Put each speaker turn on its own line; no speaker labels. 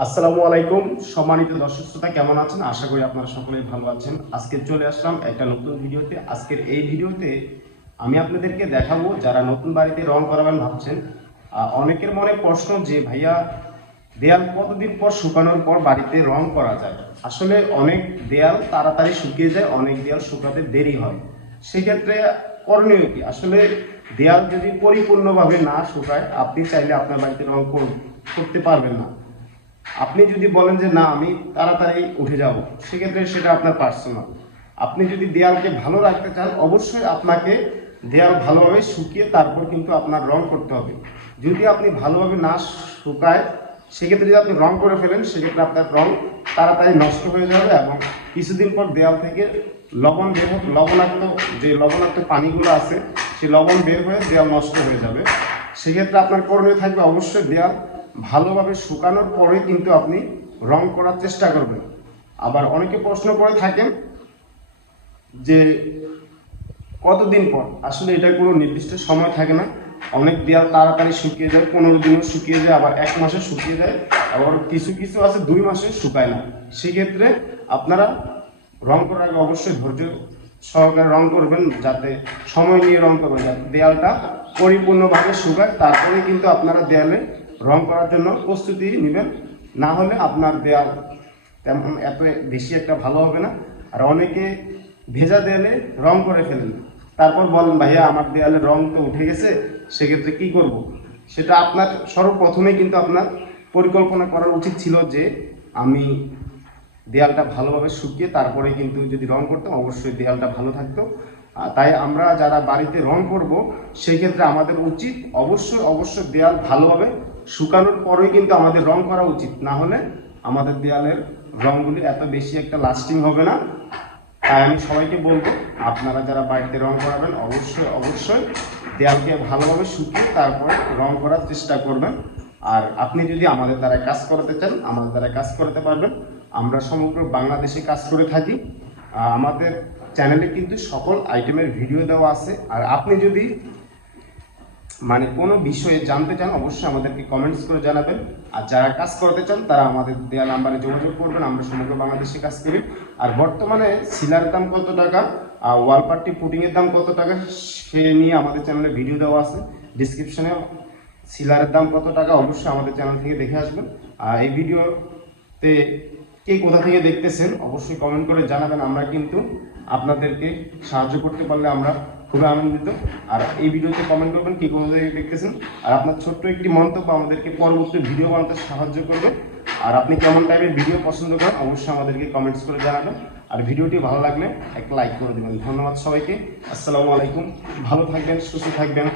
আসসালামু আলাইকুম। সম্মানিত দর্শক শ্রোতা, কেমন আছেন? আশা করি আপনারা সকলেই ভালো আছেন। আজকে চলে আসলাম একটা নতুন ভিডিওতে। আজকের এই ভিডিওতে আমি আপনাদেরকে দেখাবো যারা নতুন বাড়িতে রং করাবেন ভাবছেন। অনেকের মনে প্রশ্ন যে, ভাইয়া, দেয়াল কতদিন পর শুকানোর পর বাড়িতে রং করা যায়? আসলে অনেক দেয়াল তাড়াতাড়ি শুকিয়ে যায়, অনেক দেয়াল শুকাতে দেরি হয়। সেক্ষেত্রে করণীয় কি? আসলে দেয়াল যদি পরিপূর্ণভাবে না শুকায়, আপনি চাইলে আপনার বাড়িতে রং কর- করতে পারবেন না। আপনি যদি বলেন যে না, আমি তাড়াতাড়ি উঠে যাব, সেক্ষেত্রে সেটা আপনার পার্সোনাল আপনি যদি দেয়ালকে ভালো রাখতে চান, অবশ্যই আপনাকে দেয়াল ভালোভাবে শুকিয়ে তারপর কিন্তু আপনার রং করতে হবে। যদি আপনি ভালোভাবে না শুকায়, সেক্ষেত্রে যদি আপনি রং করে ফেলেন, সেক্ষেত্রে আপনার রং তাড়াতাড়ি নষ্ট হয়ে যাবে এবং কিছুদিন পর দেয়াল থেকে লবণ বের হোক, লবণাক্ত যে লবণাক্ত পানিগুলো আছে, সেই লবণ বের হয়ে দেয়াল নষ্ট হয়ে যাবে। সেক্ষেত্রে আপনার করণীয় থাকবে অবশ্যই দেয়াল ভালোভাবে শুকানোর পরে কিন্তু আপনি রং করার চেষ্টা করবেন। আবার অনেকে প্রশ্ন করে থাকেন যে কতদিন পর? আসলে এটা কোনো নির্দিষ্ট সময় থাকে না। অনেক দেয়াল তাড়াতাড়ি শুকিয়ে যায়, পনেরো দিনও শুকিয়ে যায়, আবার এক মাসে শুকিয়ে যায়, আবার কিছু কিছু আছে দুই মাসে শুকায় না। সেক্ষেত্রে আপনারা রং করার আগে অবশ্যই ধৈর্য সহকারে রং করবেন, যাতে সময় নিয়ে রং করবেন, যাতে দেয়ালটা পরিপূর্ণভাবে শুকায়। তারপরে কিন্তু আপনারা দেয়ালে রং করার জন্য প্রস্তুতি নেবেন। না হলে আপনার দেয়াল তেমন এত বেশি একটা ভালো হবে না। আর অনেকে ভেজা দেয়ালে রং করে ফেলেন। তারপর বলেন, ভাইয়া, আমার দেয়ালে রং তো উঠে গেছে, সেক্ষেত্রে কি করব। সেটা আপনার সর্বপ্রথমে কিন্তু আপনার পরিকল্পনা করা উচিত ছিল যে আমি দেয়ালটা ভালোভাবে শুকিয়ে তারপরে কিন্তু যদি রং করতাম, অবশ্যই দেয়ালটা ভালো থাকতো। তাই আমরা যারা বাড়িতে রং করব সেই ক্ষেত্রে আমাদের উচিত অবশ্যই অবশ্যই দেয়াল ভালোভাবে শুকানোর পরেই কিন্তু আমাদের রং করা উচিত। না হলে আমাদের দেয়ালের রংগুলি এত বেশি একটা লাস্টিং হবে না। তাই আমি সবাইকে বলব, আপনারা যারা বাড়িতে রং করাবেন, অবশ্যই অবশ্যই দেয়ালকে ভালোভাবে শুকিয়ে তারপরে রং করার চেষ্টা করবেন। আর আপনি যদি আমাদের দ্বারা কাজ করাতে চান, আমাদের দ্বারা কাজ করাতে পারবেন। আমরা সমগ্র বাংলাদেশে কাজ করে থাকি। আমাদের চ্যানেলে কিন্তু সকল আইটেমের ভিডিও দেওয়া আছে। আর আপনি যদি মানে কোনো বিষয়ে জানতে চান, অবশ্যই আমাদেরকে কমেন্টস করে জানাবেন। আর যারা কাজ করতে চান, তারা আমাদের দেওয়া নাম্বারে যোগাযোগ করবেন। আমরা সমগ্র বাংলাদেশে কাজ করি। আর বর্তমানে সিলার দাম কত টাকা? আর ওয়াল পার্টি পুটিংয়ের দাম কত টাকা? সে নিয়ে আমাদের চ্যানেলে ভিডিও দেওয়া আছে। ডিসক্রিপশনে সিলারের দাম কত টাকা? অবশ্যই আমাদের চ্যানেল থেকে দেখে আসবেন। আর এই ভিডিওতে কে কোথা থেকে দেখতেছেন, অবশ্যই কমেন্ট করে জানাবেন, আমরা কিন্তু আপনাদেরকে সাহায্য করতে পারলে আমরা খুবই আনন্দিত। আর এই ভিডিওতে কমেন্ট করবেন কি কোথা থেকে দেখতেছেন, আর আপনার ছোট্ট একটি মন্তব্য আমাদেরকে পরবর্তী ভিডিও বানাতে সাহায্য করবে। আর আপনি কেমন টাইপের ভিডিও পছন্দ করেন, অবশ্যই আমাদেরকে কমেন্টস করে জানাবেন। আর ভিডিওটি ভালো লাগলে একটা লাইক করে দেবেন। ধন্যবাদ সবাইকে। আসসালামু আলাইকুম। ভালো থাকবেন, সুস্থ থাকবেন।